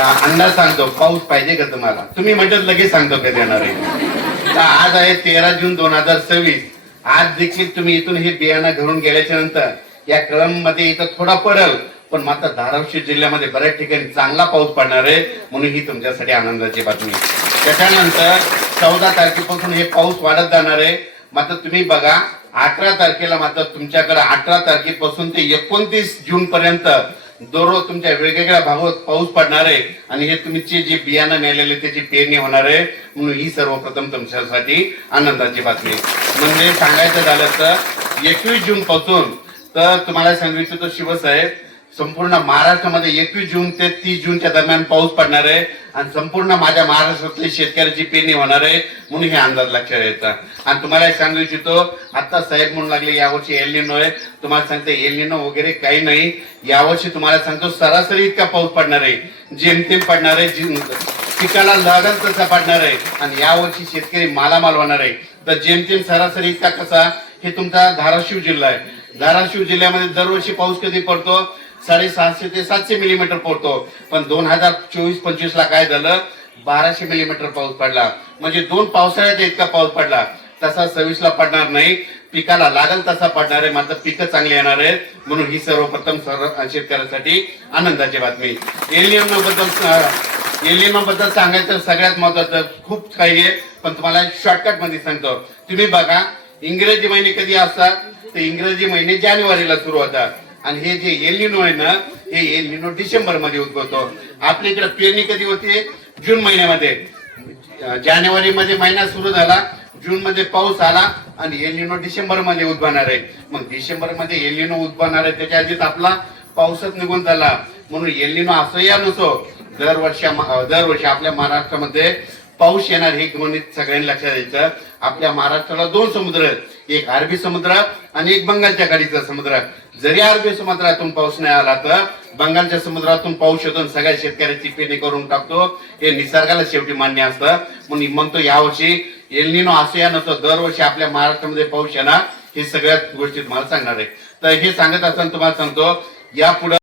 अंदाज सांगतो, पाऊस पाहिजे का तुम्हाला? तुम्ही म्हणतात लगेच सांगतो कधी येणार आहे. तर आज आहे 13 जून 2026. आज देखील तुम्ही इथून हे बियाणं घरून गेल्याच्या नंतर या कळंबमध्ये इथं थोडा पडेल, पण मात्र धाराशिव जिल्ह्यामध्ये बऱ्याच ठिकाणी चांगला पाऊस पडणार आहे, म्हणून ही तुमच्यासाठी आनंदाची बातमी. त्याच्यानंतर 14 तारखेपासून हे पाऊस वाढत जाणार आहे. मात्र तुम्ही बघा 18 तारखेला मात्र तुमच्याकडे 18 तारखेपासून ते 29 जून पर्यंत दररोज तुमच्या वेगवेगळ्या भागात पाऊस पडणार आहे आणि हे तुमचे जे बियाणं नेलेले त्याची पेरणी होणार आहे, म्हणून ही सर्वप्रथम तुमच्यासाठी आनंदाची बातमी. म्हणजे सांगायचं झालं तर 21 जून पासून तर तुम्हाला सांगितलं तर शिवसाहेब संपूर्ण महाराष्ट्रामध्ये 21 जून ते 30 जूनच्या दरम्यान पाऊस पडणार आहे आणि संपूर्ण माझ्या महाराष्ट्रातली शेतकऱ्याची पेरणी होणार आहे, म्हणून हे अंदाज लक्षात येतात. आणि तुम्हाला सांगू इच्छितो, आता साहेब म्हणून लागले यावर्षी एल निनो आहे. तुम्हाला सांगते एल निनो वगैरे काही नाही. यावर्षी तुम्हाला सांगतो सरासरी इतका पाऊस पडणार आहे, जेमतेम पडणार आहे, पिकाला लागल तसा पडणार आहे आणि यावर्षी शेतकरी मालामाल होणार आहे. तर जेमतेम सरासरी इतका कसा, हे तुमचा धाराशिव जिल्हा आहे. धाराशिव जिल्ह्यामध्ये दरवर्षी पाऊस कधी पडतो? 650 ते 700 मिलीमीटर पडतो. पण 2024-25 ला काय झालं? 1200 मिलीमीटर पाऊस पडला. म्हणजे 2 पावसाळ्यात इतका पाऊस पडला. तसा 26 ला पडणार नाही. पिकाला लागल तसा पडणार आहे, मात्र पिकं चांगली येणार आहेत, म्हणून ही सर्वप्रथम शेतकऱ्यांसाठी आनंदाची बातमी. एल निनो बद्दल सांगायचं सगळ्यात महत्वाचं खूप काही आहे, पण तुम्हाला शॉर्टकट मध्ये सांगतो. तुम्ही बघा इंग्रजी महिने कधी असतात? तर इंग्रजी महिने जानेवारीला सुरू होतात आणि हे जे एल निनो आहे ना, हे एल निनो डिसेंबर मध्ये उद्भवतो. आपल्या इकडे पेरणी कधी होते? जून महिन्यामध्ये. जानेवारी मध्ये महिना सुरू झाला, जून मध्ये पाऊस आला आणि एल निनो डिसेंबर मध्ये उद्भवणार आहे. मग डिसेंबर मध्ये एल निनो उद्भवणार आहे, त्याच्या आधीच आपला पाऊसच निघून झाला. म्हणून एल निनो असं या नसो, दरवर्षी आपल्या महाराष्ट्रामध्ये पाऊस येणार हे गणित सगळ्यांनी लक्षात द्यायचं. आपल्या महाराष्ट्राला 2 समुद्र आहेत, एक अरबी समुद्र आणि एक बंगालच्या खाडीचा समुद्र. जरी अरबी समुद्रातून पाऊस नाही आला तर बंगालच्या समुद्रातून पाऊस येतो, सगळ्या शेतकऱ्याची पेरणी करून टाकतो. हे निसर्गाला शेवटी मान्य असतं. म्हणून म्हणतो यावर्षी एल निनो असं या नसतो, दरवर्षी आपल्या महाराष्ट्रामध्ये पाऊस येणार, हे सगळ्या गोष्टी तुम्हाला सांगणार आहे. तर हे सांगत असताना तुम्हाला सांगतो यापुढे